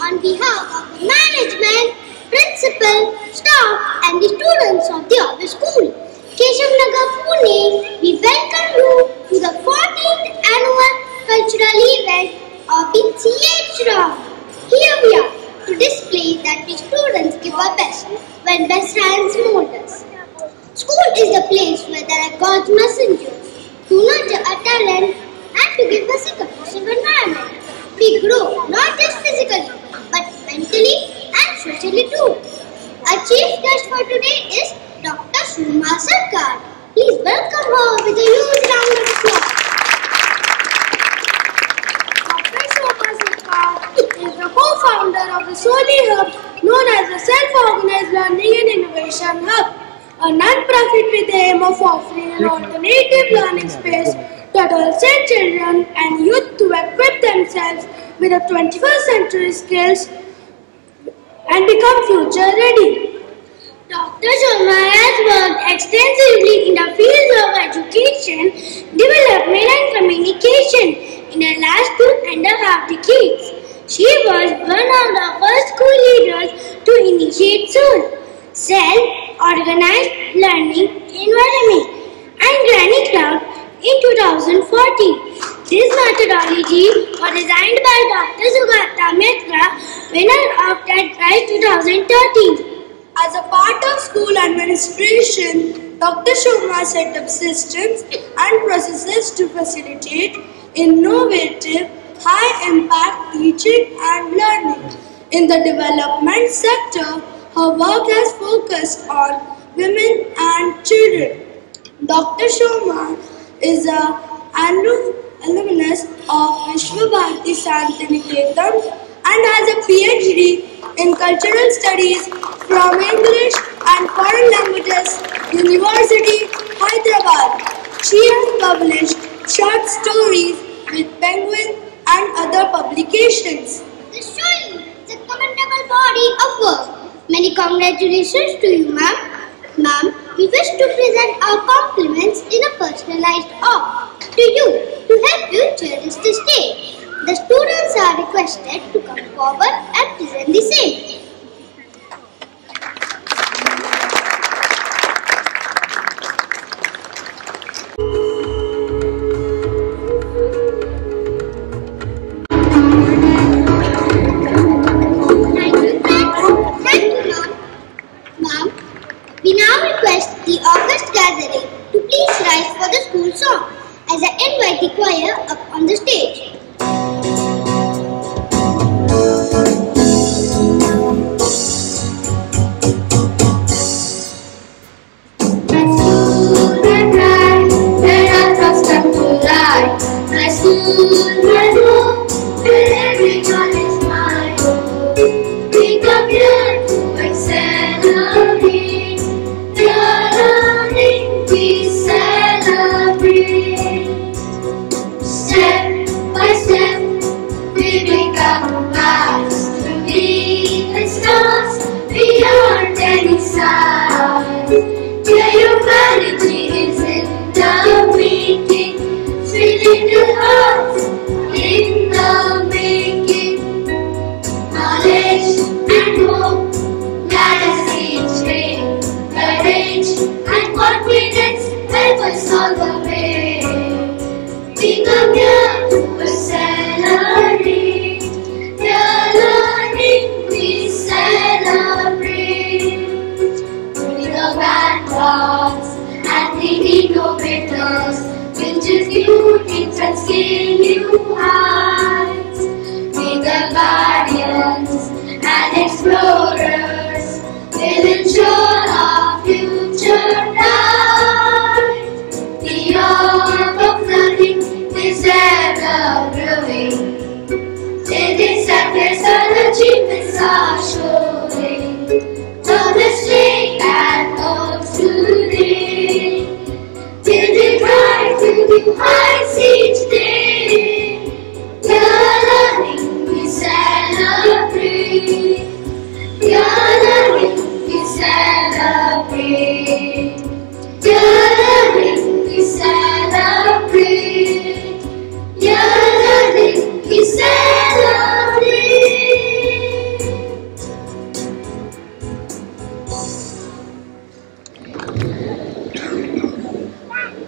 On behalf of the management, principal, staff and the students of the other school, Keshav Nagar, Pune, we welcome you to the 14th annual cultural event of the CH round. Here we are to display that we students give our best when best hands mold us. School is the place where there are God's messengers to nurture our talent and to give us a conducive environment. We grow not just physically but mentally and socially too. Our chief guest for today is Dr. Shoma Sarkar. Please welcome her with a huge round of applause. Dr. Shoma Sarkar is the co-founder of the Soli Hub, known as the Self-Organized Learning and Innovation Hub, a non-profit with the aim of offering an alternative learning space adults and children and youth to equip themselves with the 21st century skills and become future ready. Dr. Sharma has worked extensively in the fields of education, development and communication in the last 2.5 decades. She was one of the first school leaders to initiate SOUL, Self-Organized Learning Environment, and Granny Cloud in 2014. This methodology was designed by Dr. Sugata Mitra, winner of TED Prize 2013. As a part of school administration, Dr. Sharma set up systems and processes to facilitate innovative, high-impact teaching and learning. In the development sector, her work has focused on women and children. Dr. Sharma is an alumnus of Vishwa Bharati Santiniketan and has a PhD in Cultural Studies from English and Foreign Languages, University, Hyderabad. She has published short stories with Penguin and other publications. This surely is a commendable body of work. Many congratulations to you, ma'am. Ma'am, we wish to present our compliments in a personalized art to you to help you cherish the stage. The students are requested to come forward and present the same. We now request the August gathering to please rise for the school song as I invite the choir up on the stage.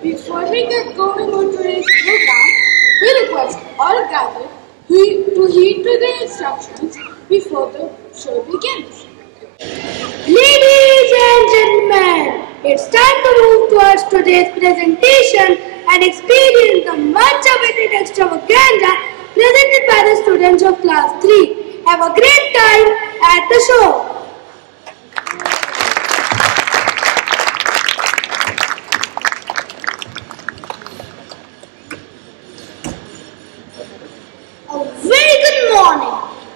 Before we get going on today's program, we request all gathered to heed to the instructions before the show begins. Ladies and gentlemen, it's time to move towards today's presentation and experience the much awaited extravaganza presented by the students of class 3. Have a great time at the show.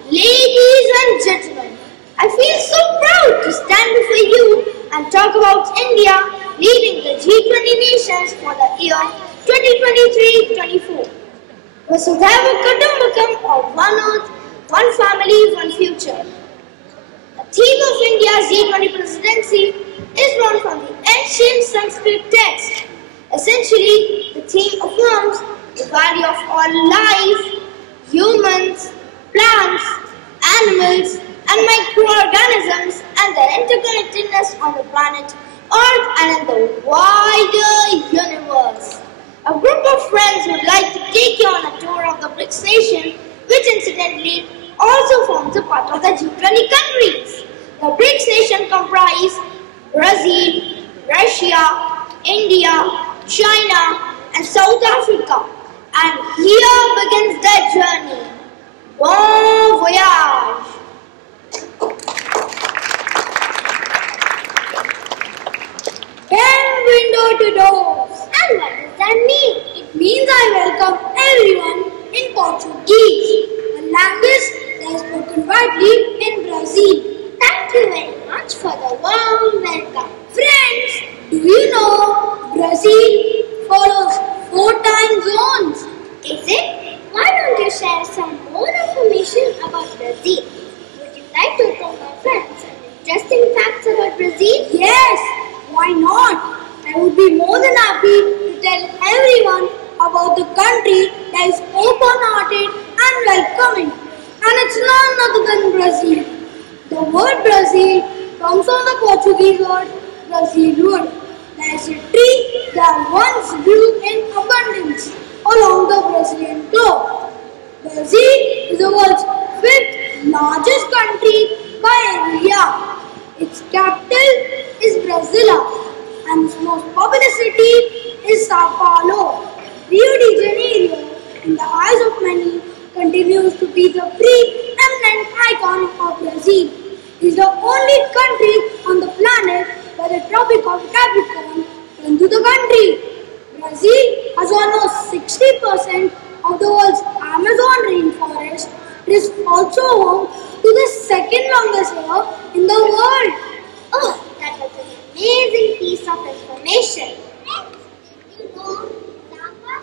Ladies and gentlemen, I feel so proud to stand before you and talk about India leading the G20 nations for the year 2022. 2023-24. Vasudhaiva Kutumbakam, or One Earth, One Family, One Future. The theme of India's G20 presidency is drawn from the ancient Sanskrit text. Essentially, the theme affirms the value of all life, humans, plants, animals, and microorganisms, and their interconnectedness on the planet Earth and in the wider universe. A group of friends would like to take you on a tour of the BRICS nation, which incidentally also forms a part of the G20 countries. The BRICS nation comprise Brazil, Russia, India, China, and South Africa. And here begins their journey. Bon voyage! Window to doors. And what does that mean? It means I welcome everyone in Portuguese, a language that is spoken widely in Brazil. Thank you very much for the warm welcome. Friends, do you know Brazil follows 4 time zones? Is it? Why don't you share some more information about Brazil? Would you like to tell my friends some interesting facts about Brazil? Yes, why not? I would be more than happy to tell everyone about the country that is open-hearted and welcoming. And it's none other than Brazil. The word Brazil comes from the Portuguese word Brasilwood. That is a tree that once grew in abundance along the Brazilian globe. Brazil is the world's 5th largest country by area. Its capital is Brasilia, and its most popular city is Sao Paulo. Rio de Janeiro, in the eyes of many, continues to be the preeminent icon of Brazil. It is the only country on the planet where the Tropic of Capricorn runs through the country. Brazil has almost 60% of the world's Amazon rainforest. It is also home to the second longest river in the world. Oh, that was an amazing piece of information. You know, samba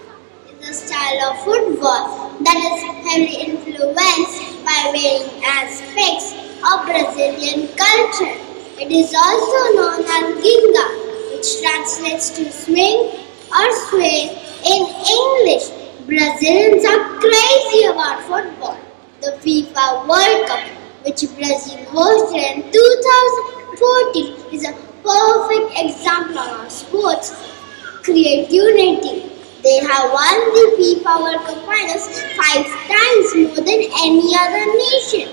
is a style of football that is heavily influenced by varying aspects of Brazilian culture. It is also known as ginga, which translates to swing or sway in English. Brazilians are crazy about football. The FIFA World Cup, which Brazil hosted in 2014, is a perfect example of how sports create unity. They have won the FIFA World Cup finals 5 times more than any other nation.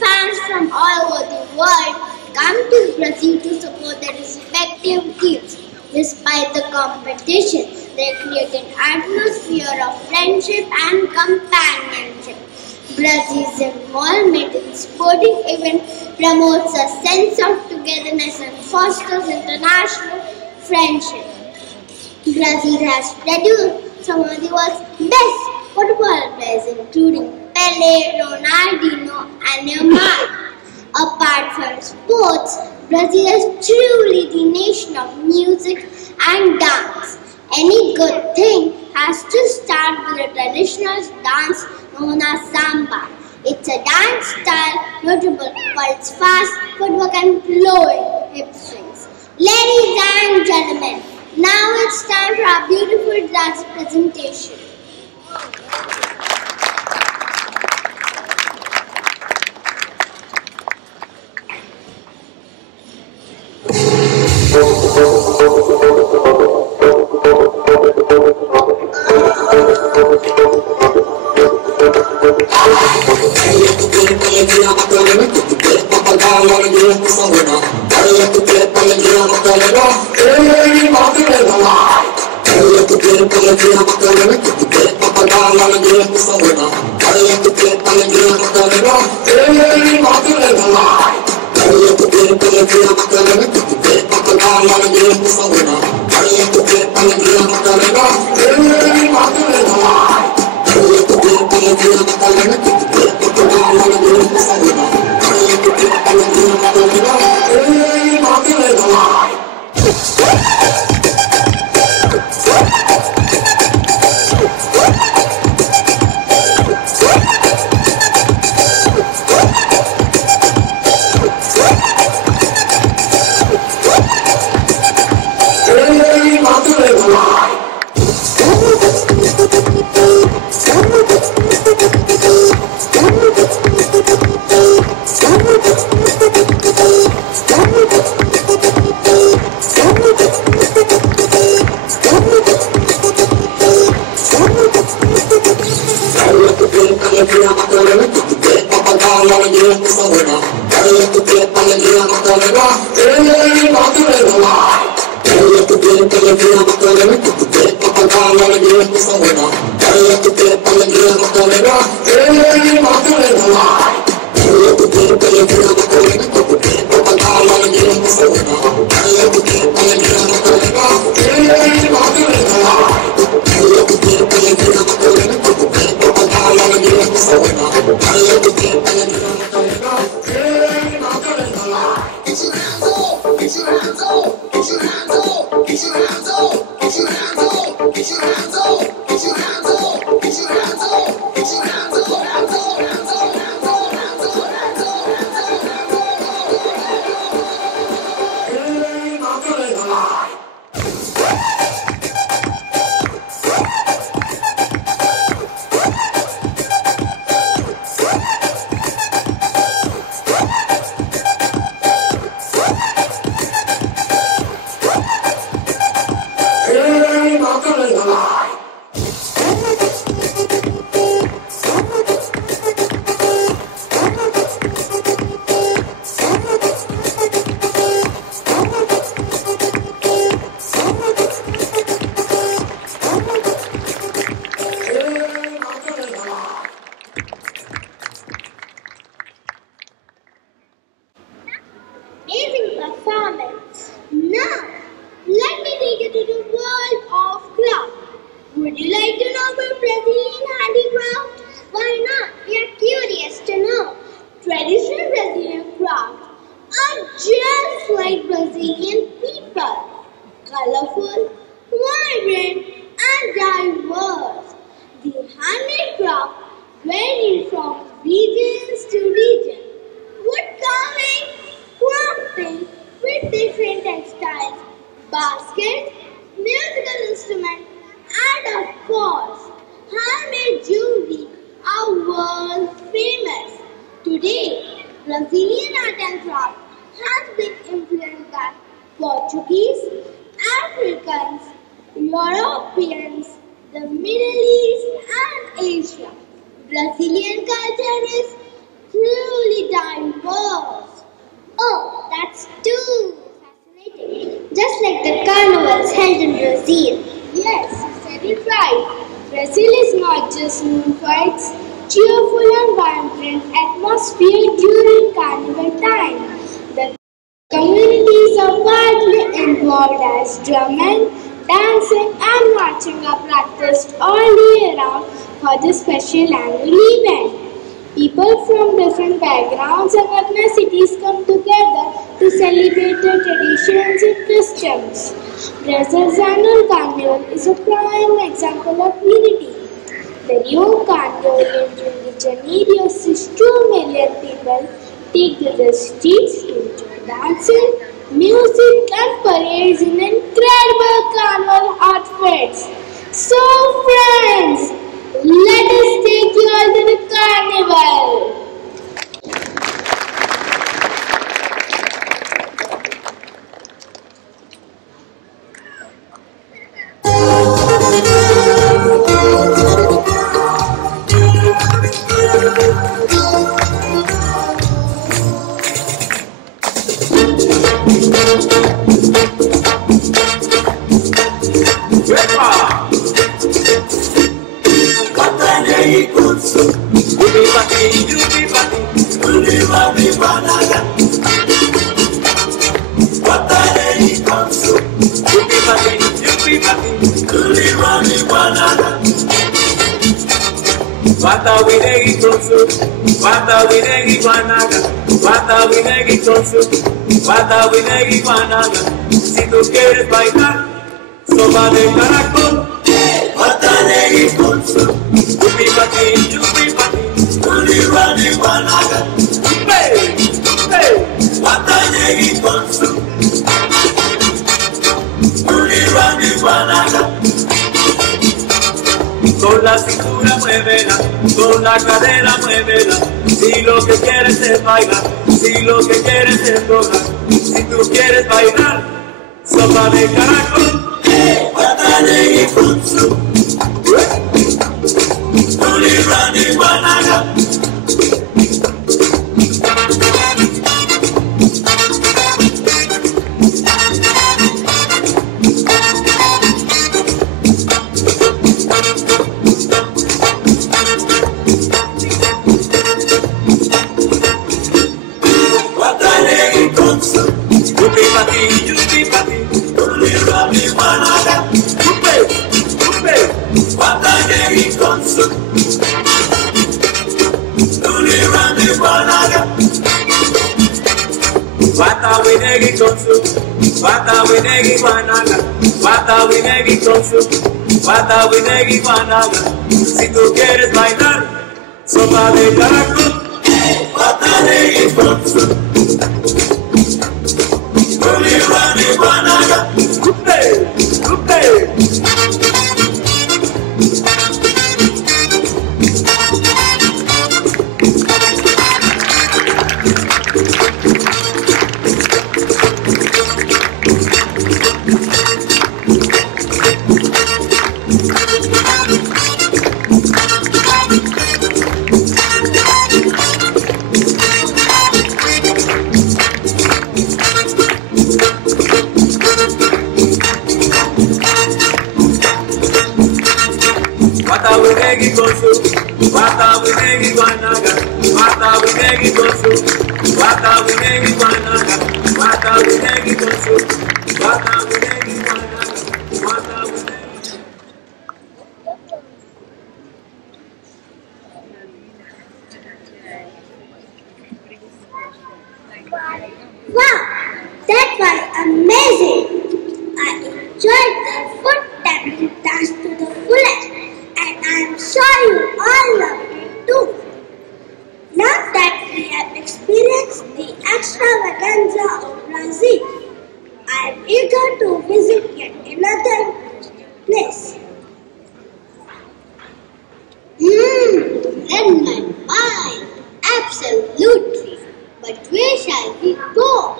Fans from all over the world come to Brazil to support their respective teams. Despite the competition, they create an atmosphere of friendship and companionship. Brazil's involvement in sporting events promotes a sense of togetherness and fosters international friendship. Brazil has produced some of the world's best football players, including Pelé, Ronaldinho, and Neymar. Apart from sports, Brazil is truly the nation of music and dance. Any good thing has to start with a traditional dance known as samba. It's a dance style notable for its fast footwork and flowing hip swings. Ladies and gentlemen, now it's time for our beautiful dance presentation. Amazing performance. Now, let me take you to the world of craft. Would you like to know about Brazilian handicraft? Why not? We are curious to know. Traditional Brazilian crafts are just like Brazilian people. Colorful, vibrant, and diverse. The handmade craft vary from regions to region. Wood carving, crafting with different textiles, baskets, musical instruments, and of course, handmade jewelry are world famous. Today, Brazilian art and craft has been influenced by Portuguese, Africans, Europeans, the Middle East, and Asia. Brazilian culture is truly diverse. Oh, that's too fascinating. Just like the carnivals held in Brazil. Yes, you said it right. Brazil is not just moon fights, cheerful and vibrant atmosphere during carnival time. The communities are widely involved as drumming, dancing and marching are practiced all year round for this special annual event. People from different backgrounds and ethnicities come together to celebrate their traditions and customs. Brazil's annual carnival is a prime example of unity. The Rio Carnival in Rio de Janeiro sees 2 million people take to the streets to enjoy dancing, music and parades in incredible carnival outfits. So friends, let us take you all to the carnival. Wata winegi tonsu, wata winegi guanaga, wata winegi tonsu, wata winegi guanaga. Si tú quieres bailar, sopa de caracol. Wata negi tonsu, yupi pati, tuli rani guanaga. Hey, hey, wata negi tonsu, tuli rani guanaga. con la cintura muévela, con la cadera muévela. Si lo que quieres es bailar, si lo que quieres es gozar, si tú quieres bailar, sopa de caracol, patanegui funsu, tuli rani guanaga. Bata winegi konsu, bata winegi wanaga, bata winegi konsu, bata winegi wanaga. Si tú quieres bailar, sopa de caracol, bata winegi konsu, tuli rani wanaga, kupe, kupe. Bata winegi konsu, bata winegi wanaga, bata winegi konsu, bata winegi wanaga, bata winegi konsu, bata winegi wanaga, bata winegi. Wow, that was amazing! I enjoyed the foot tapping dance to the fullest, and I'm sure you all loved it too. Now that we have experienced the extravaganza of Brazil, I'm eager to visit yet another place. In my mind, absolutely. But where shall we go?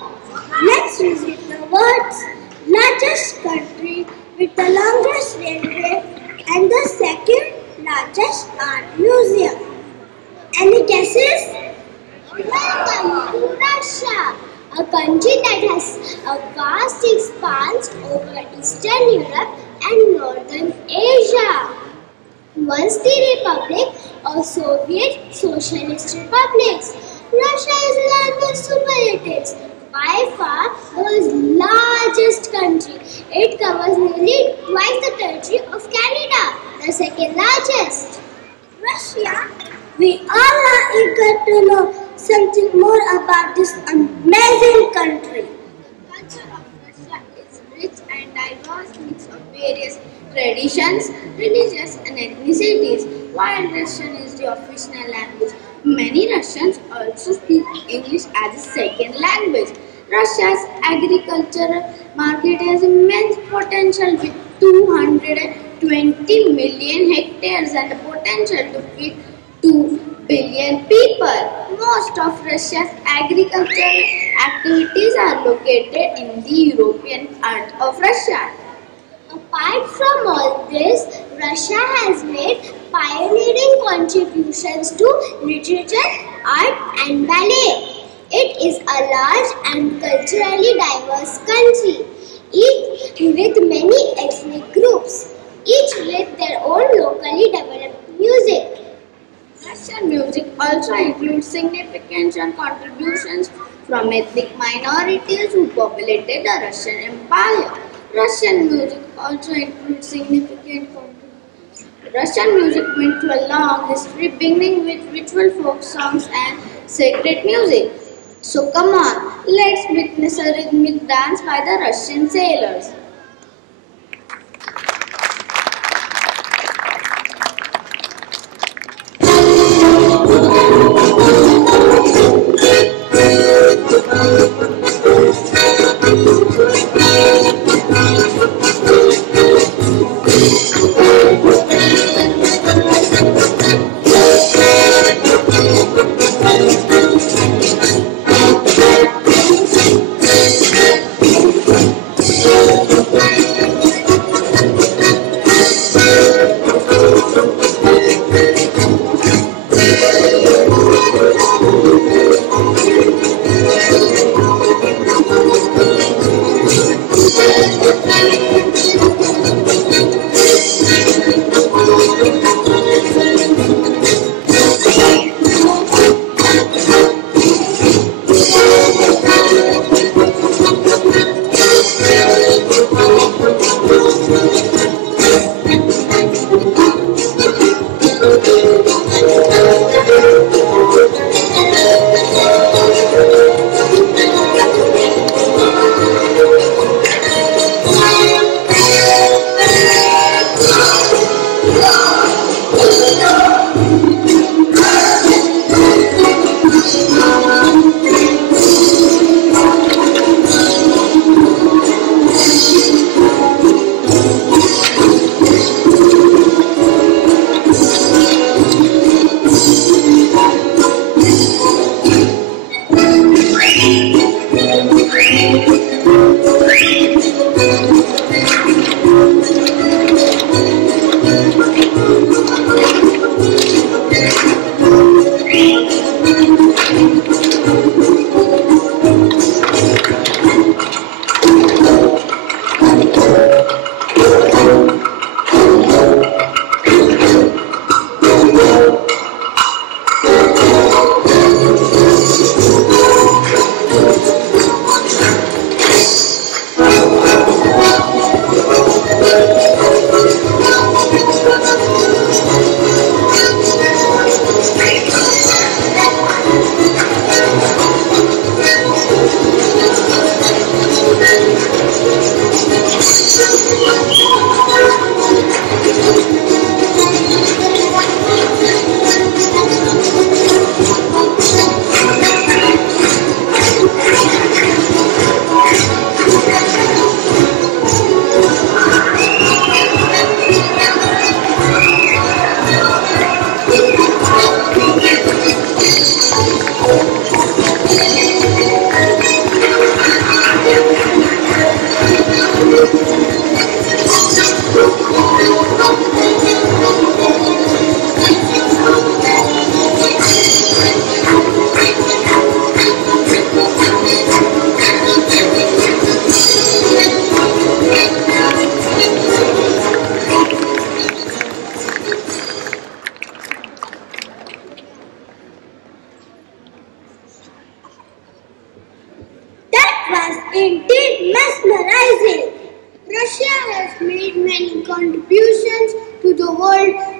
Let's visit the world's largest country with the longest railway and the second largest art museum. Any guesses? Welcome to Russia, a country that has a vast expanse over Eastern Europe and Northern Asia. Once the Republic of Soviet Socialist Republics, Russia is land of superlatives. By far the world's largest country. It covers nearly twice the territory of Canada, the second largest. Russia? We all are eager to know something more about this amazing country. The culture of Russia is rich and diverse mix of various traditions, religions and ethnicities. While Russian is the official language, many Russians also speak English as a second language. Russia's agricultural market has immense potential with 220 million hectares and the potential to feed 2 billion people. Most of Russia's agricultural activities are located in the European part of Russia. Apart from all this, Russia has made pioneering contributions to literature, art and ballet. It is a large and culturally diverse country, each with many ethnic groups, each with their own locally developed music. Russian music also includes significant contributions from ethnic minorities who populated the Russian Empire. Russian music also includes significant contributions. Russian music went through a long history, beginning with ritual folk songs and sacred music. So come on, let's witness a rhythmic dance by the Russian sailors.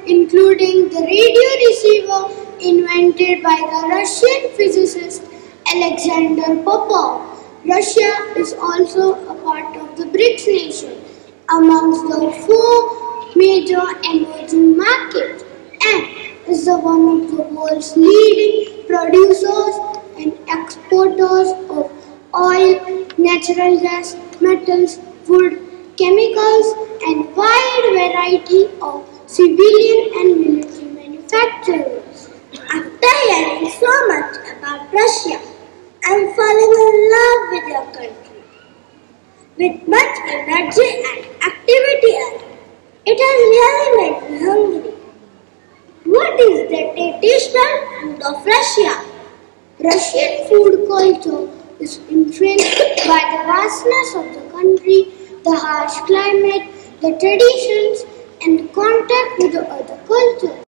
including the radio receiver invented by the Russian physicist Alexander Popov. Russia is also a part of the BRICS nation, amongst the four major emerging markets, and is one of the world's leading producers and exporters of oil, natural gas, metals, wood, chemicals, and wide variety of civilian and military manufacturers. After hearing so much about Russia, I am falling in love with your country. With much energy and activity, it has really made me hungry. What is the traditional food of Russia? Russian food culture is influenced by the vastness of the country, the harsh climate, the traditions, and the contact with the other cultures.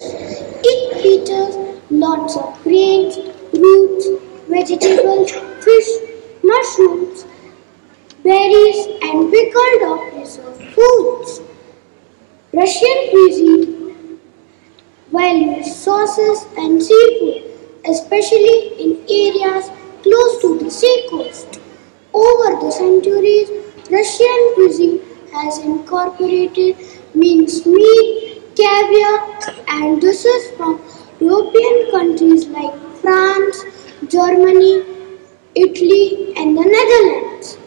It features lots of grains, roots, vegetables, fish, mushrooms, berries, and pickled or preserved foods. Russian cuisine values sauces and seafood, especially in areas close to the sea coast. Over the centuries, Russian cuisine has incorporated minced meat, caviar, and dishes from European countries like France, Germany, Italy, and the Netherlands.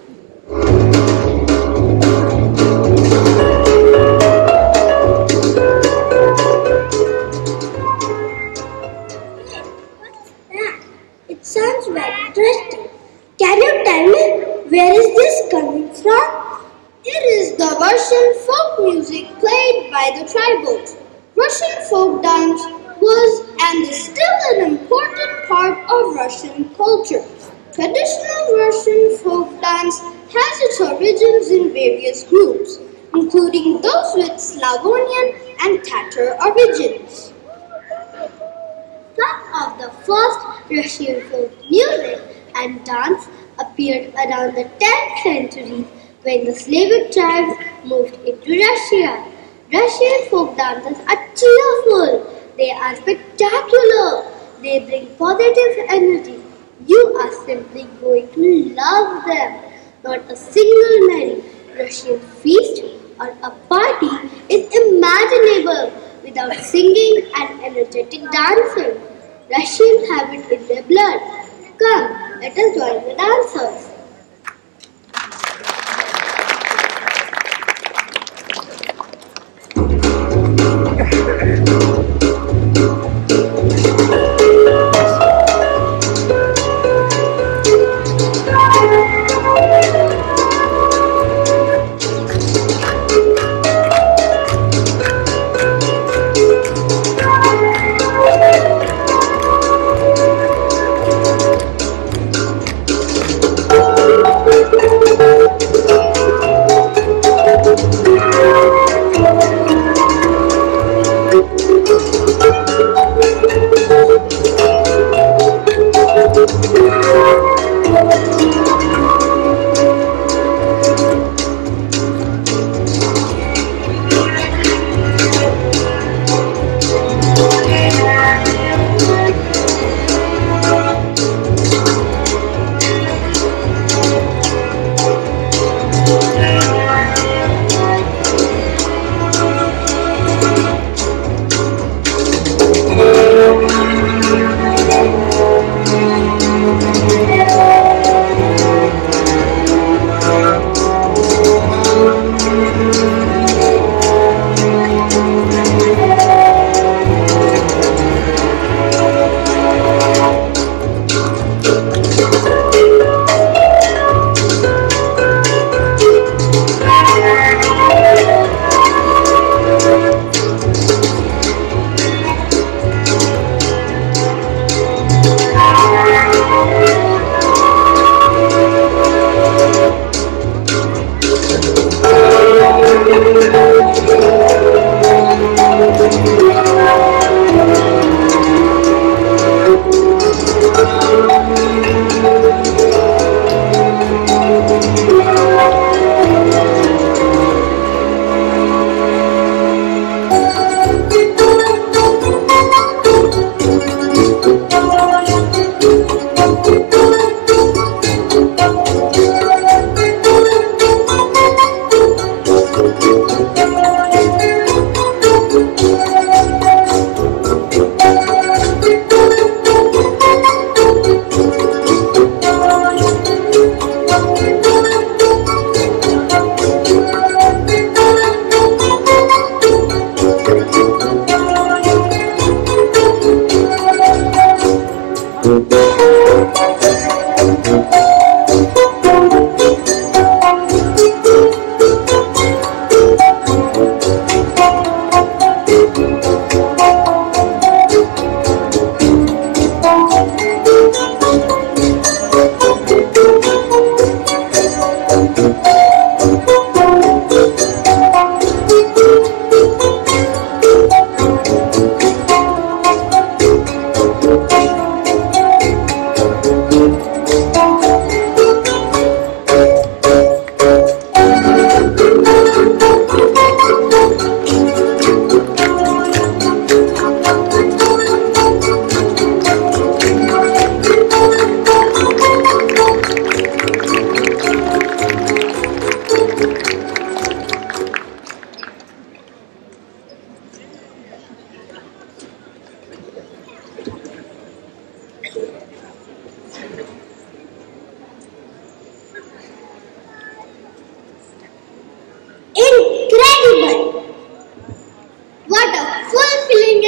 It sounds very interesting. Can you tell me where is this coming from? It is the Russian folk music played by the tribals. Russian folk dance was and is still an important part of Russian culture. Traditional Russian folk dance has its origins in various groups, including those with Slavonian and Tatar origins. Some of the first Russian folk music and dance appeared around the 10th century when the Slavic tribes moved into Russia. Russian folk dances are cheerful. They are spectacular. They bring positive energy. You are simply going to love them. Not a single merry Russian feast or a party is imaginable without singing and energetic dancing. Russians have it in their blood. Come, let us join the dancers.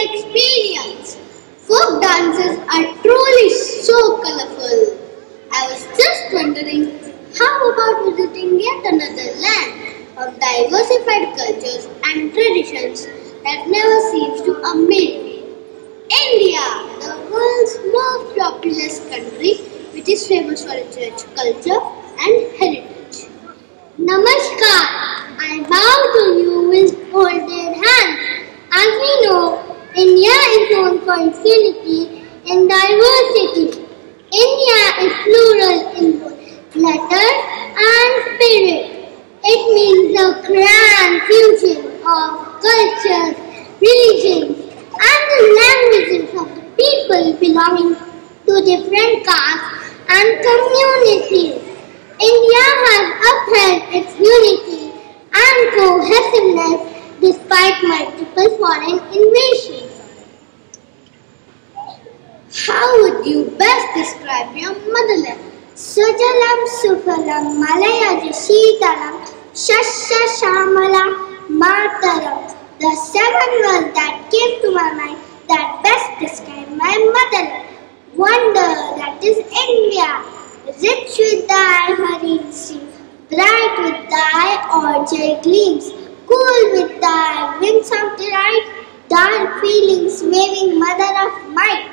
experience. Folk dances are truly so colorful. I was just wondering, how about visiting yet another land of diversified cultures and traditions that never seems to amaze me? India, the world's most populous country, which is famous for its rich culture and heritage. Namaskar, I bow to you with folded hands. As we know, India is known for its unity and diversity. India is plural in both letter and spirit. It means the grand fusion of cultures, religions, and the languages of the people belonging to different castes and communities. India has upheld its unity and cohesiveness despite multiple foreign invasions. How would you best describe your motherland? Sujalam Sufalam Malaya Shitalam Shasha Shamala Mataram. The seven words that came to my mind that best describe my motherland. Wonder, that is India. Rich with thy hurrying stream, bright with thy orchard gleams, cool with thy winds of delight, dark feelings waving mother of might.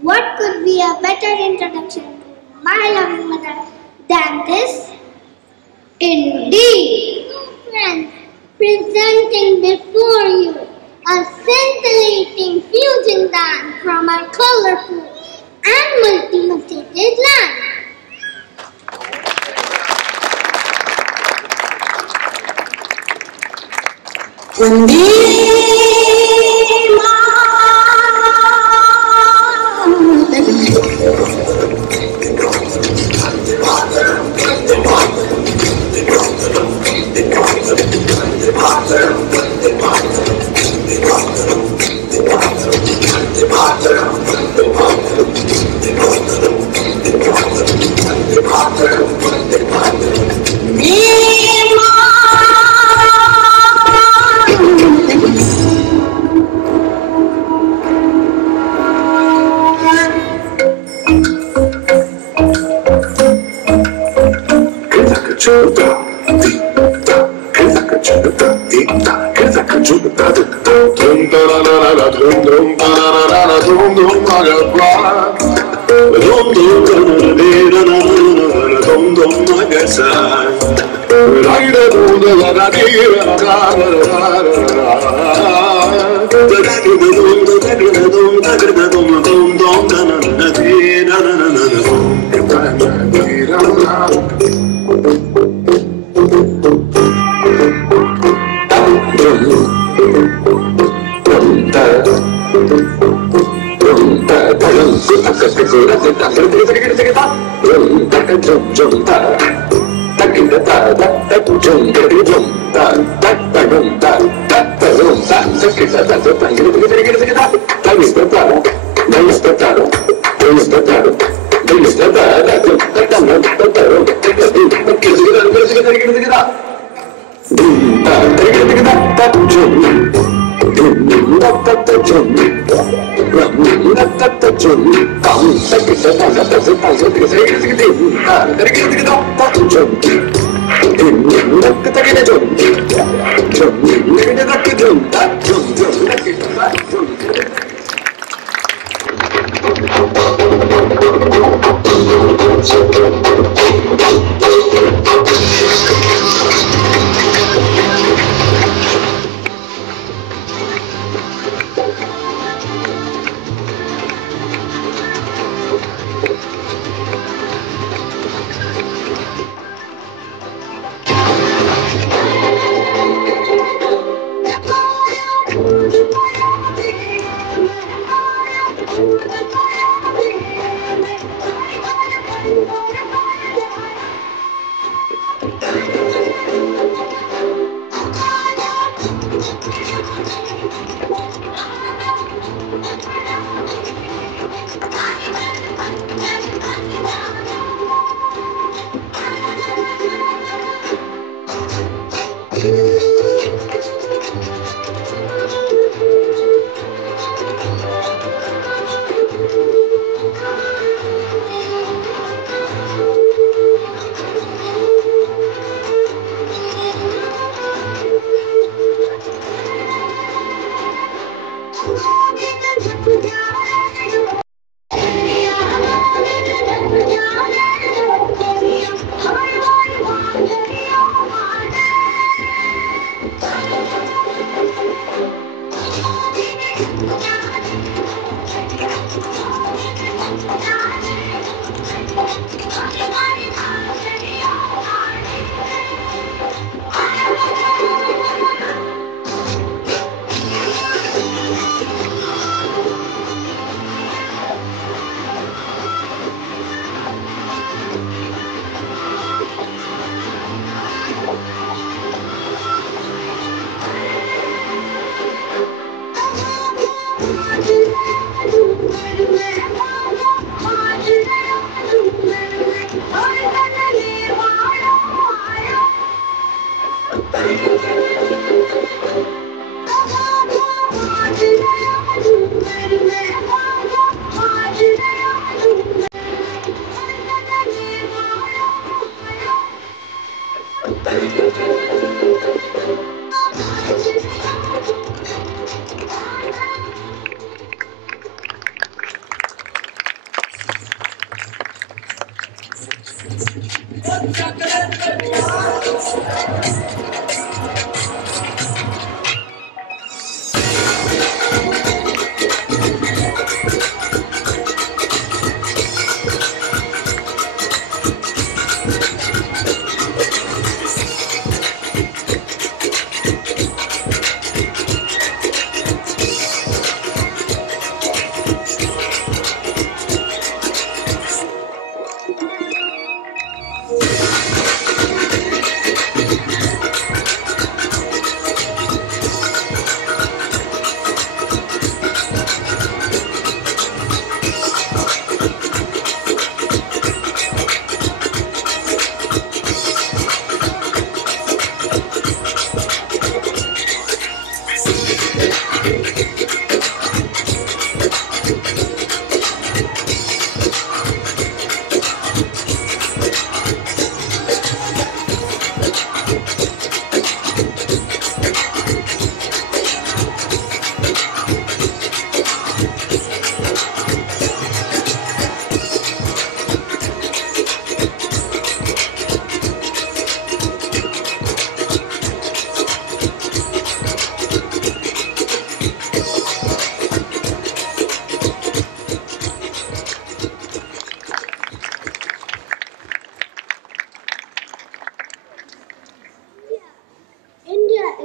What could be a better introduction to my loving mother than this? Indeed, friends, presenting before you a scintillating fusion dance from our colorful and multifaceted land.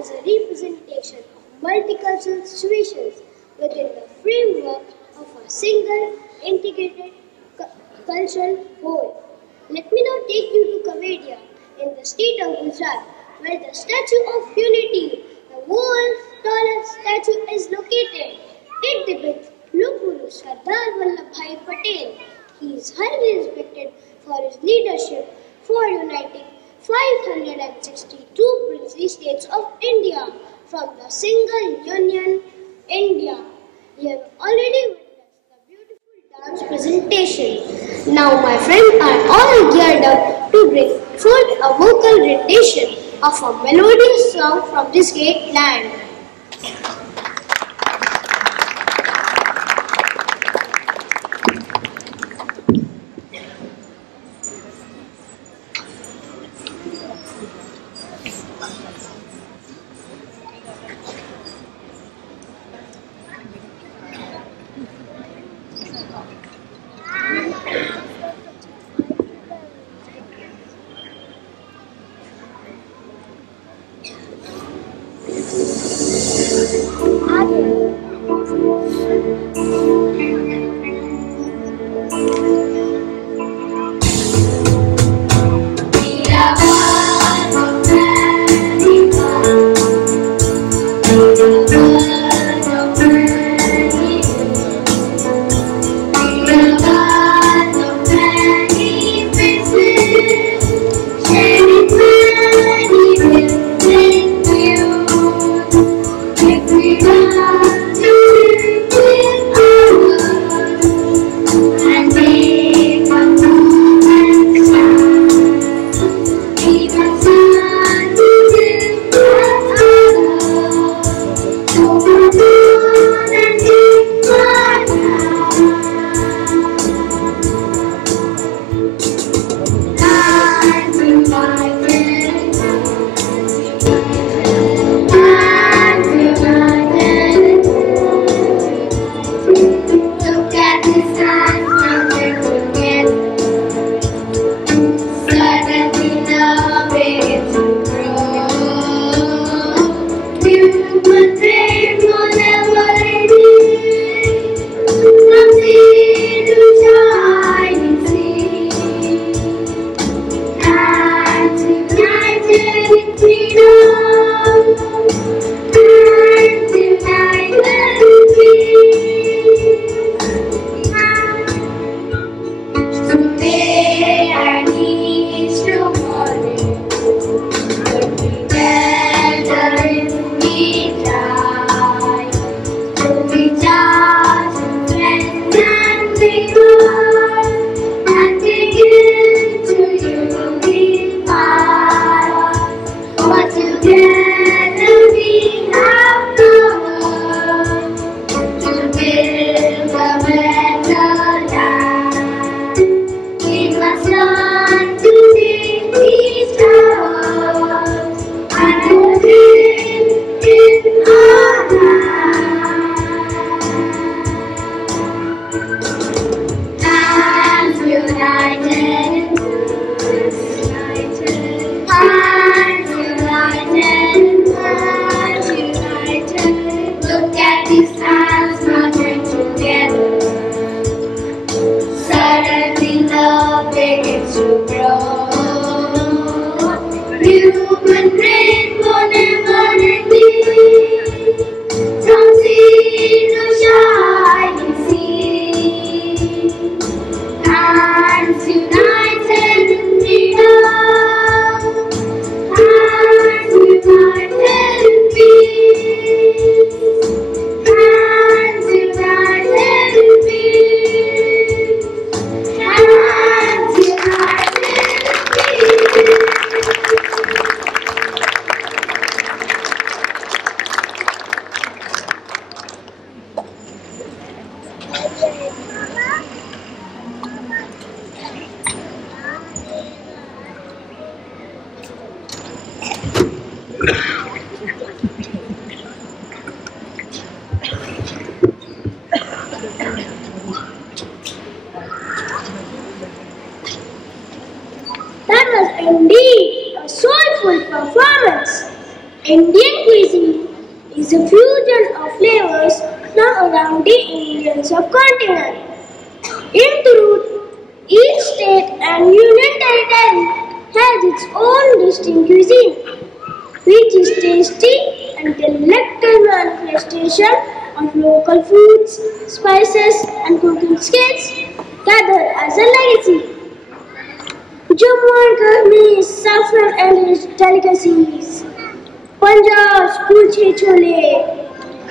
is a representation of multicultural situations within the framework of a single integrated cultural whole. Let me now take you to Kevadia in the state of Gujarat, where the Statue of Unity, the world's tallest statue, is located. It depicts Lok Sardar Vallabhbhai Patel. He is highly respected for his leadership for uniting 562 princely states of India from the single union India. You have already witnessed the beautiful dance presentation. Now my friends are all geared up to bring forth a vocal rendition of a melodious song from this great land. performance. Indian cuisine is a fusion of flavors from around the Indian subcontinent. In truth, each state and union territory has its own distinct cuisine, which is tasty and delectable manifestation of local foods, spices, and cooking skills gathered as a legacy. Jammu and Kashmir's saffron and its delicacies, Punjab's kulche chole,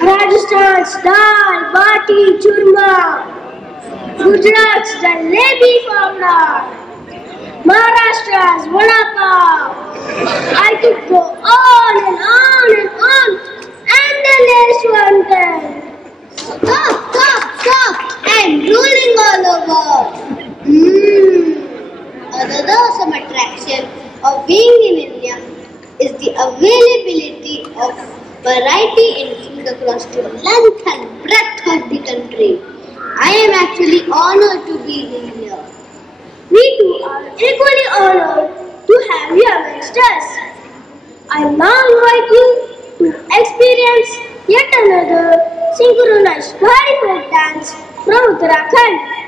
Rajasthan's dal, bati, churma, Gujarat's jalebi fafda, Maharashtra's vada pav. I could go on and on and on, and the list one time. Stop! I'm drooling all over. Another awesome attraction of being in India is the availability of variety in food across the length and breadth of the country. I am actually honored to be here. We too are equally honored to have you amongst us. I now invite you to experience yet another synchronized Bhari folk dance from Uttarakhand.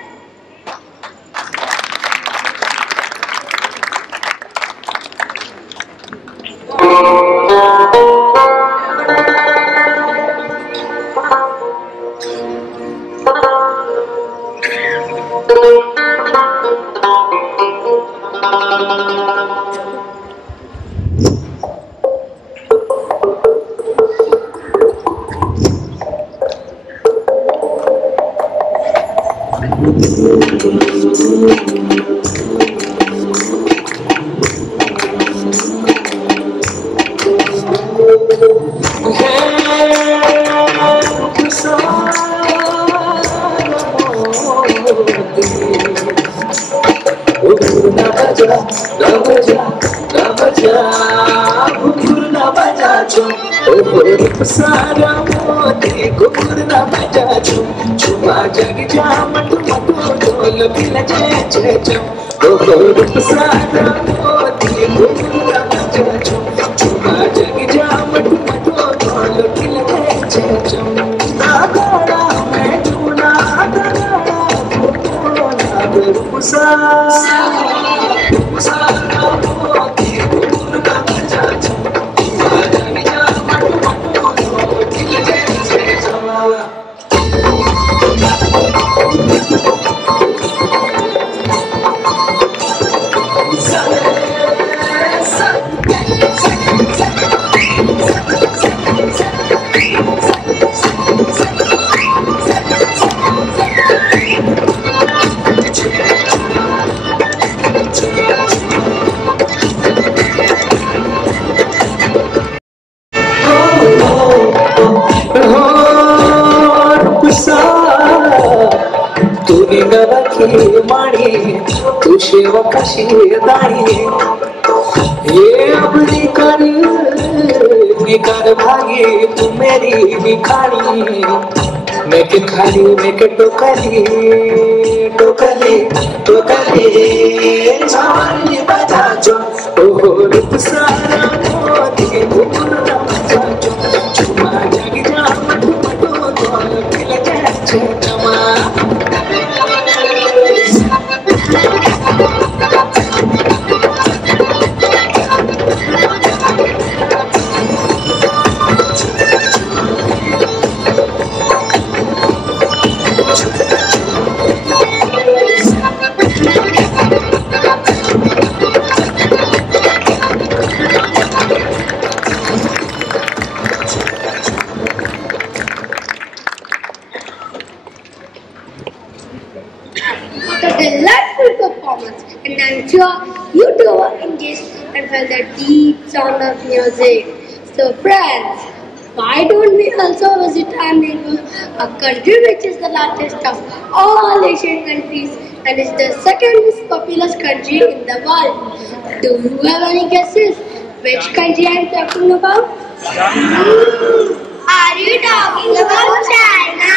So friends, why don't we also visit our neighbor, a country which is the largest of all Asian countries and is the second most populous country in the world? Do you have any guesses which country I am talking about? Are you talking about China?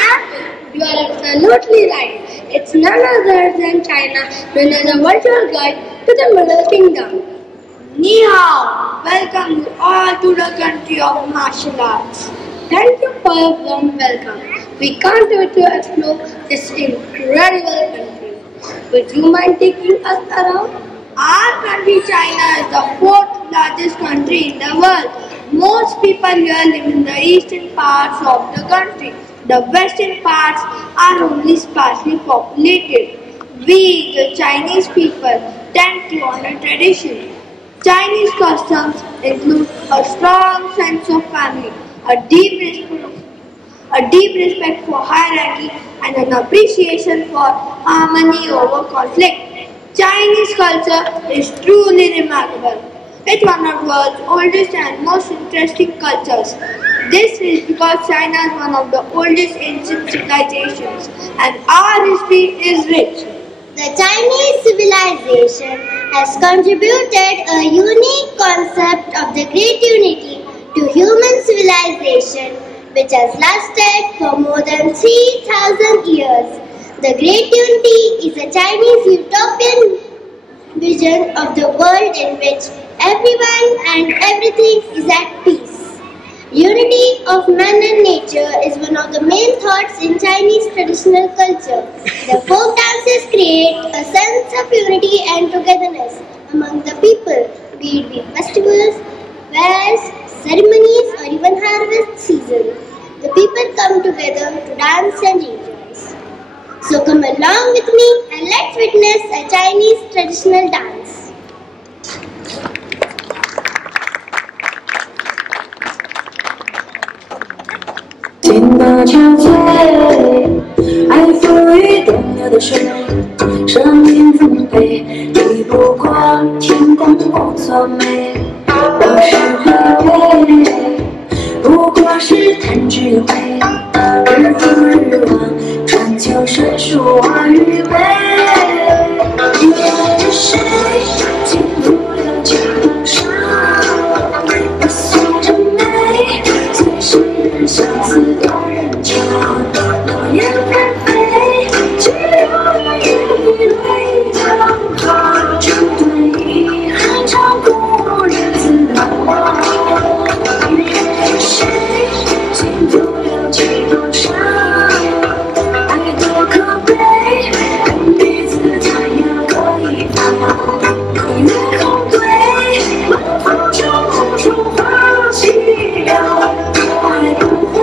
You are absolutely right. It's none other than China, known as a virtual guide to the Middle Kingdom. Ni hao. Welcome you all to the country of martial arts. Thank you for your warm welcome. We can't wait to explore this incredible country. Would you mind taking us around? Our country, China, is the fourth largest country in the world. Most people here live in the eastern parts of the country. The western parts are only sparsely populated. We, the Chinese people, tend to honor tradition. Chinese customs include a strong sense of family, a deep respect for hierarchy, and an appreciation for harmony over conflict. Chinese culture is truly remarkable. It's one of the world's oldest and most interesting cultures. This is because China is one of the oldest ancient civilizations, and our history is rich. The Chinese civilization has contributed a unique concept of the Great Unity to human civilization, which has lasted for more than 3,000 years. The Great Unity is a Chinese utopian vision of the world in which everyone and everything is at peace. Unity of man and nature is one of the main thoughts in Chinese traditional culture. The folk dances create a sense of unity and togetherness among the people, be it festivals, fairs, ceremonies, or even harvest season. The people come together to dance and rejoice. So come along with me and let's witness a Chinese traditional dance. 听得憔悴，爱赋予东流的水，声音丰沛，抵不过天空无错美。往事回味，不过是谈智慧，日复日望，春秋水书我愚昧。你爱着谁，进不了几多伤，我随着美，随时相思。 诺言纷飞，激流的雨泪江河，成对遗憾，长故日子难忘。你爱谁，经不了几多伤，爱多可悲，跟彼此太阳可以放。你越后退，满腹愁无处话凄凉，爱不会。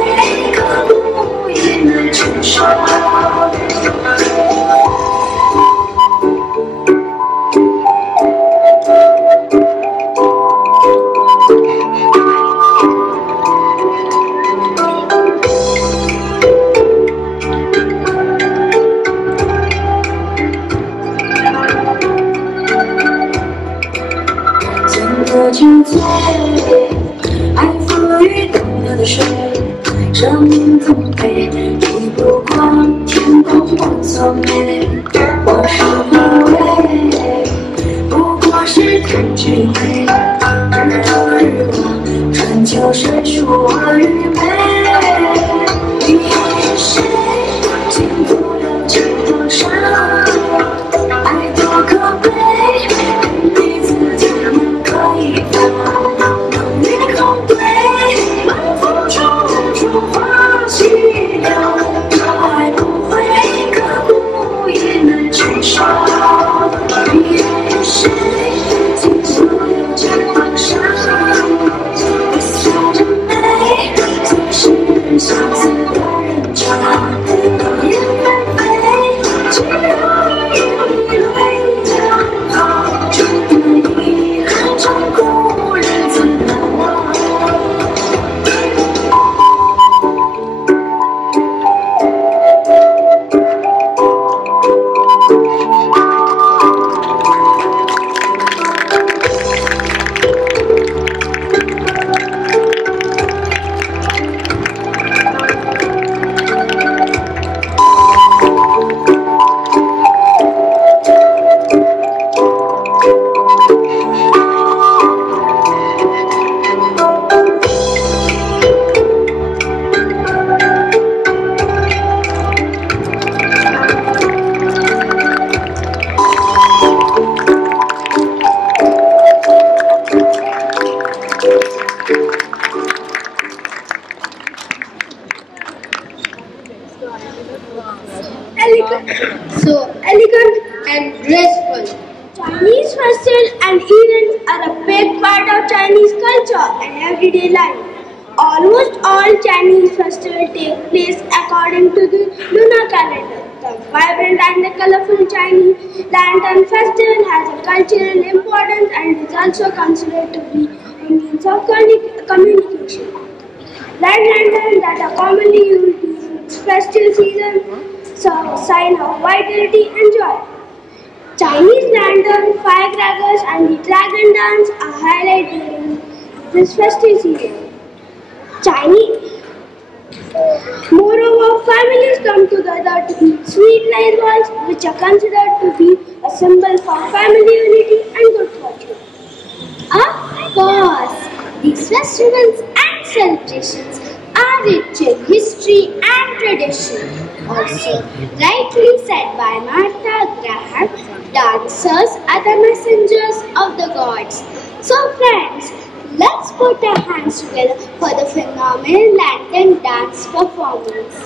沉醉，爱赋予东流的水，生命丰沛，抵不过天空无错美。往事回味，不过是谈智慧，日复日望，春秋水书我愚昧。你爱谁，经不了几多伤，爱多可悲。 爱不会刻骨 So elegant and graceful. Chinese festivals and events are a big part of Chinese culture and everyday life. Almost all Chinese festivals take place according to the lunar calendar. The vibrant and the colorful Chinese Lantern Festival has a cultural importance and is also considered to be a means of communication. Red lanterns that are commonly used during festive season serve a sign of vitality and joy. Chinese lantern, firecrackers and the dragon dance are highlighted during this festive season. Moreover, families come together to eat sweet rice balls, which are considered to be a symbol for family unity and good fortune. Of course, these festivals and celebrations are rich in history and tradition. Also, rightly said by Martha Graham, dancers are the messengers of the gods. So friends, let's put our hands together for the phenomenal lantern dance performance.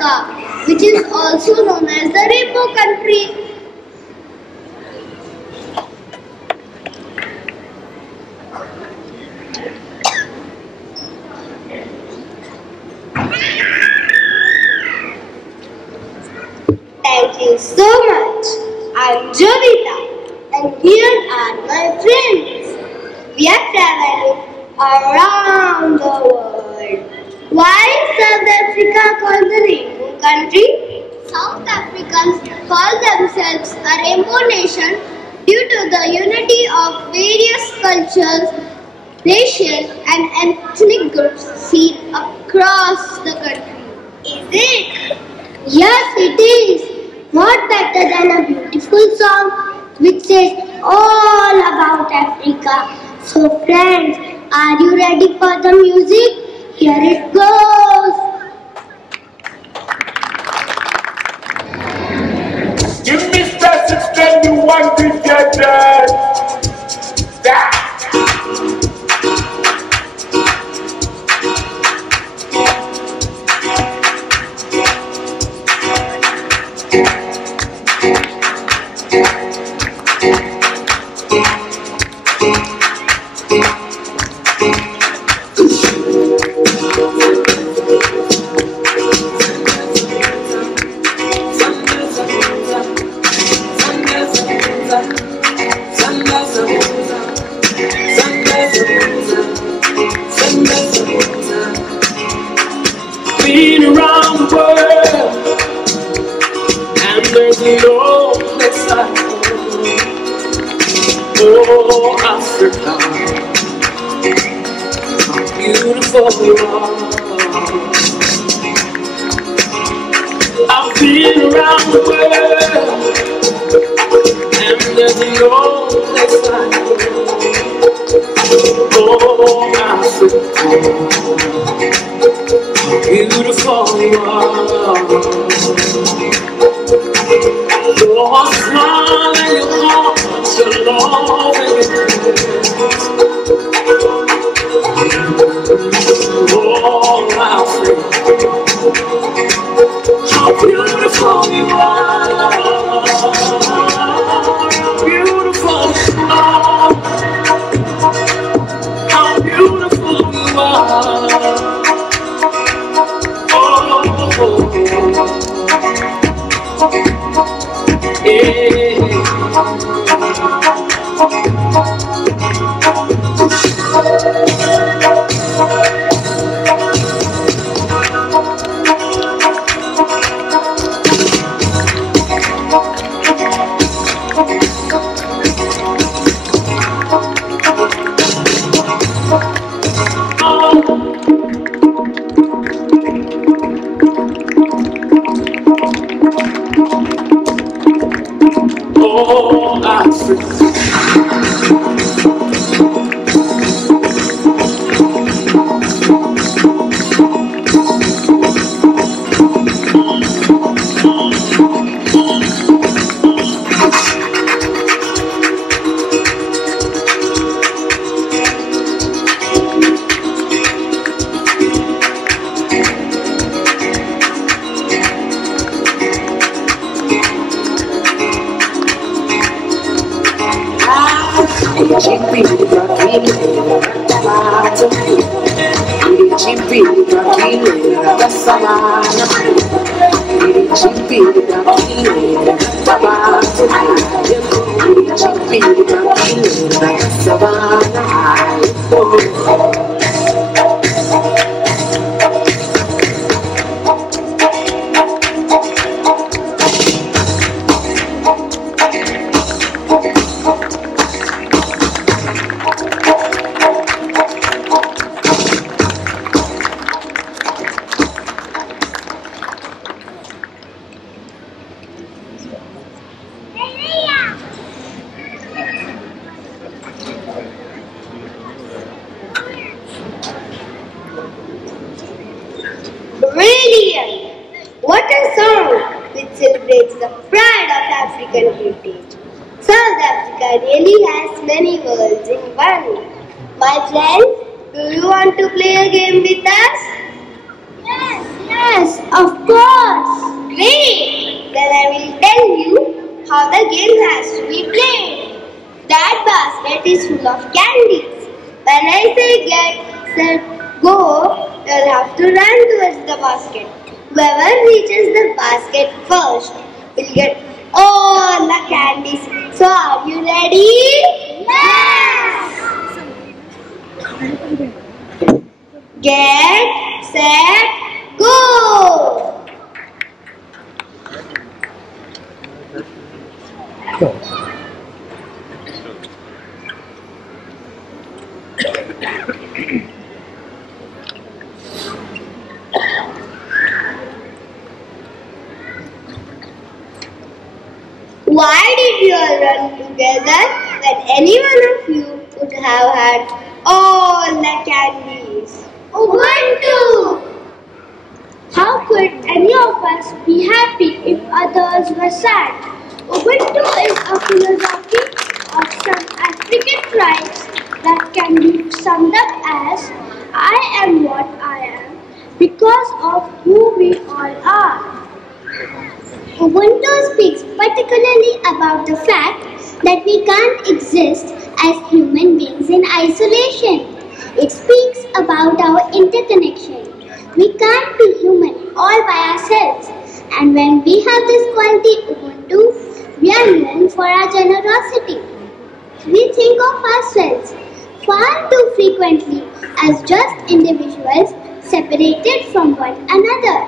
Africa, which is also known as the Rainbow Country. Thank you so much. I'm Jovita, and here are my friends. We are traveling around the world. Why is South Africa called the Rainbow Country? South Africans call themselves a rainbow nation due to the unity of various cultures, racial and ethnic groups seen across the country. Is it? Yes, it is. What better than a beautiful song which says all about Africa. So friends, are you ready for the music? Here it goes. Give me special then you want to get that. Been around the world, and there's no place like home. Oh, Africa, how beautiful you are. I've been around the world, and there's no place like home. Oh, Africa, beautiful you are. Your smile and your heart, your love and your grace. Oh, Africa, how beautiful you are. How beautiful you are. How beautiful you are. Oh, Africa. Brilliant! What a song which celebrates the pride of African heritage. South Africa really has many worlds in one. My friends, do you want to play a game with us? Yes, yes! Yes, of course. Great! Then I will tell you how the game has to be played. That basket is full of candies. When I say get, set, go, you'll have to run towards the basket. Whoever reaches the basket first will get all the candies. So are you ready? Yes! Get, set, go! Why did you all run together when any one of you would have had all the candies? Ubuntu! How could any of us be happy if others were sad? Ubuntu is a philosophy of some African tribes that can be summed up as I am what I am because of who we all are. Ubuntu speaks particularly about the fact that we can't exist as human beings in isolation. It speaks about our interconnection. We can't be human all by ourselves. And when we have this quality Ubuntu, we are known for our generosity. We think of ourselves far too frequently as just individuals separated from one another,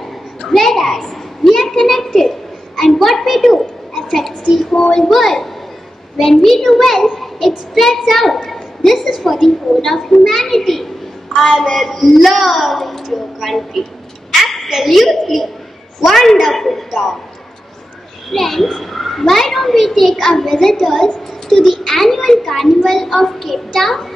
whereas we are connected and what we do affects the whole world. When we do well, it spreads out. This is for the whole of humanity. I'm in love with your country. Absolutely wonderful talk. Friends, why don't we take our visitors to the annual carnival of Cape Town?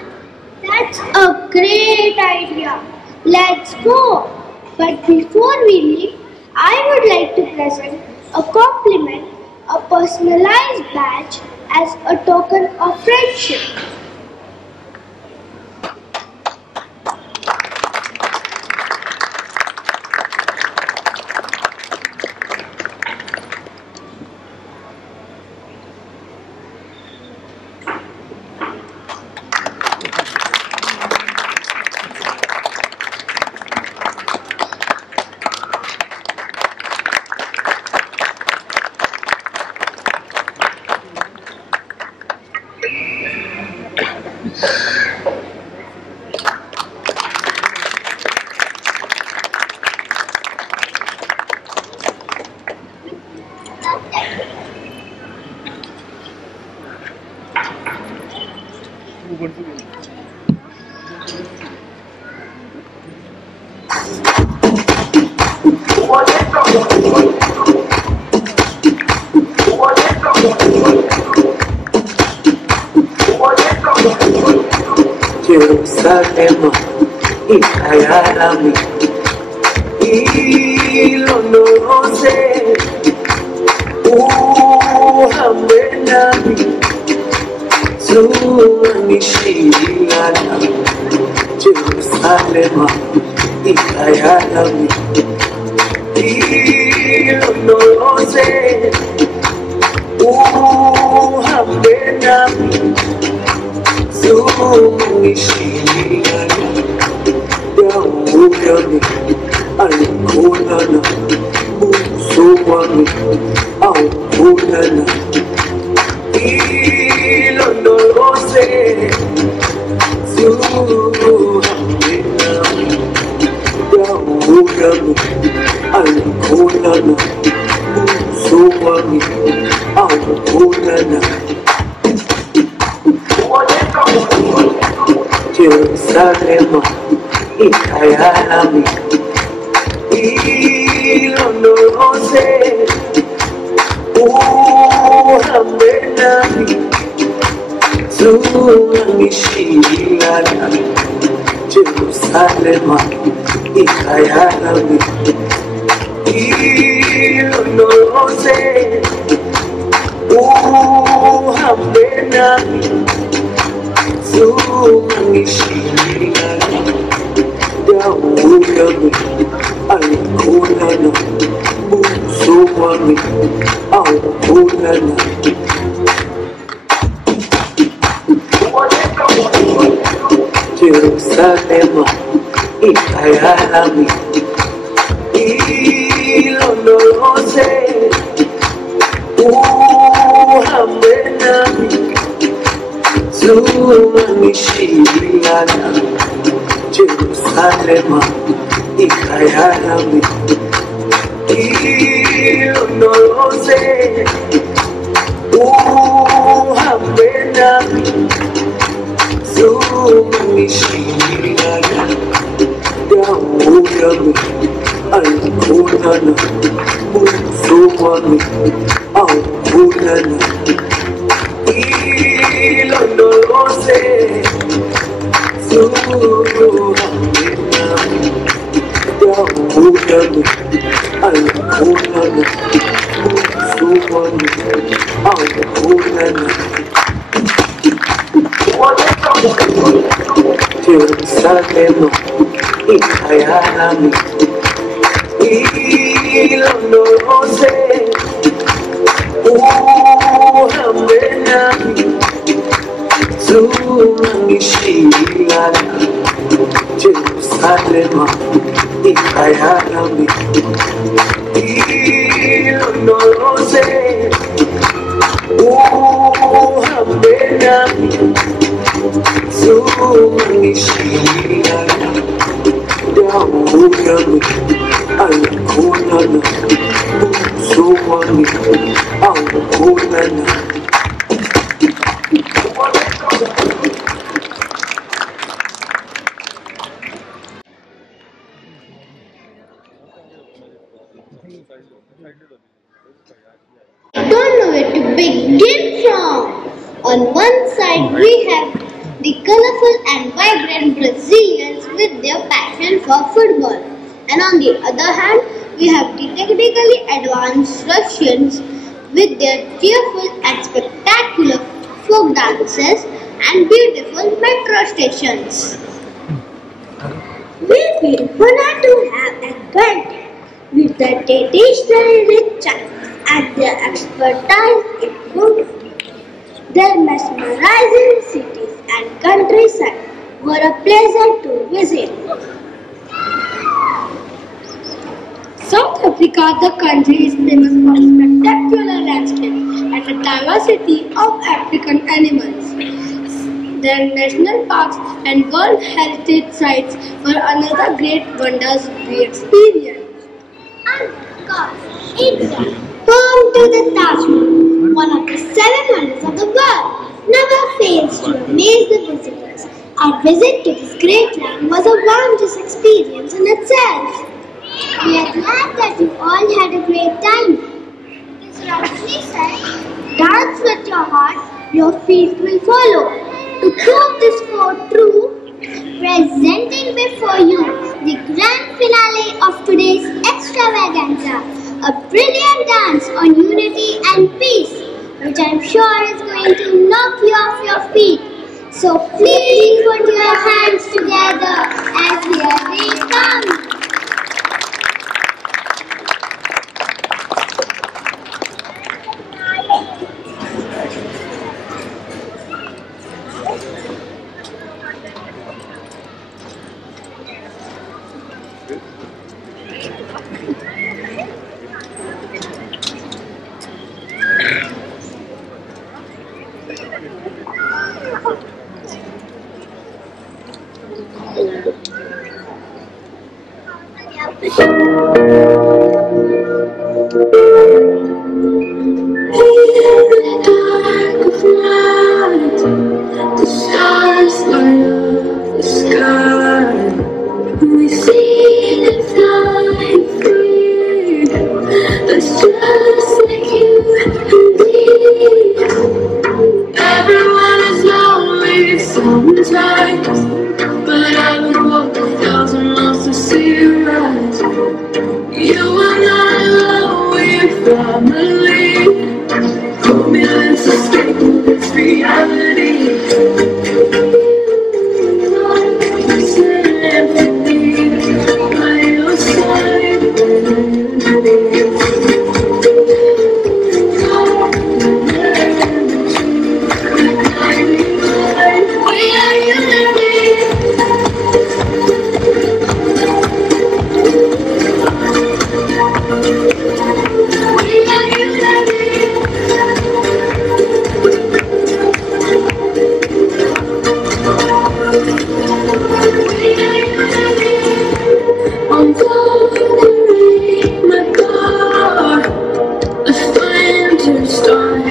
That's a great idea. Let's go. But before we leave, I would like to present a compliment, a personalized badge as a token of friendship. Jerusalema ikayalami ilondoloze uhambe nami zungishilana Jerusalema ikayalami ilondoloze uhambe nami zungishilana Yawuyami alikhulana ubuso wami awukhulana ilondoloze zuhambe nami Yawuyami alikhulana ubuso wami awukhulana Jerusalema ikayalami ilondoloze uhambe nami zungishilana Jerusalema ikayalami ilondoloze uhambe nami zungishilana Yawuyami Al-Qur'ana, Musumani, Al-Qur'ana. Jerusalem, ikayalami, ilondoloze, uhambe nami, tunamishiana. Jerusalem, ikayalami, ilondoloze, uhambe nami, tunamishiana. Yahweh, Al-Qur'ana, Musumani, Al-Qur'ana. Ilondoloze, Zuhamena. Yahweh, Al-Qur'ana, Musumani, Al-Qur'ana. Jerusalem, ikayalami, ilondoloze, uhambe nami, tunamishiana. Jerusalem, ikayalami, ilondoloze, uhambe nami, tunamishiana. Yahweh, Al-Qur'ana, Musumani, Al-Qur'ana. Don't know where to begin from. On one side we have the colorful and vibrant Brazilians with their passion for football, and on the other hand we have the technically advanced Russians with their cheerful and spectacular folk dances and beautiful metro stations. We feel honored to have acquainted with the traditionally rich Chinese and their expertise in food. Their mesmerizing cities and countryside were a pleasure to visit. South Africa, the country, is famous for spectacular landscapes and the diversity of African animals. Their national parks and World Heritage Sites were another great wonders we experienced. And of course, India, home to the Taj Mahal, one of the 7 wonders of the world, never fails to amaze the visitors. Our visit to this great land was a wondrous experience in itself. We are glad that you all had a great time. Because Rajni said, dance with your heart, your feet will follow. To prove this quote true, presenting before you the grand finale of today's extravaganza, a brilliant dance on unity and peace, which I'm sure is going to knock you off your feet. So please put your hands together as here they come.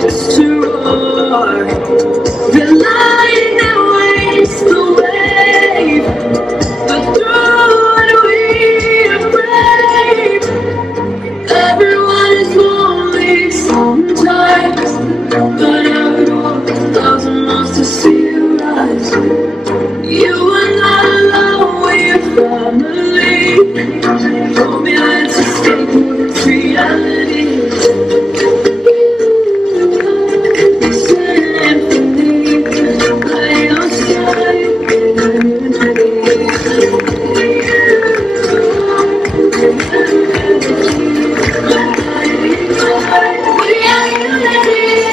just to roar. The light that waves the wave, but through it we are brave. Everyone is lonely sometimes, but everyone loves enough to see you rise. You are not alone, we're family. Hold me, let's escape with reality. Symphony by your side. We are unity.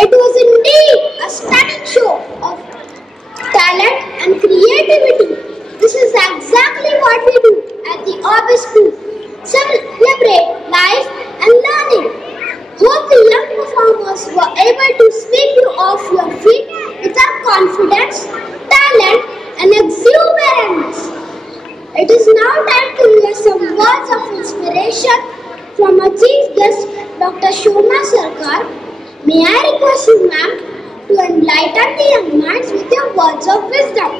It was indeed a stunning show of talent and creativity. This is exactly what we do at the Orbis School. Celebrate life and learning. Hope the young performers were able to sweep you off your feet with our confidence, talent and exuberance. It is now time to hear some words of inspiration from our chief guest, Dr. Shoma Sarkar. May I request you, ma'am, to enlighten the young minds with your words of wisdom.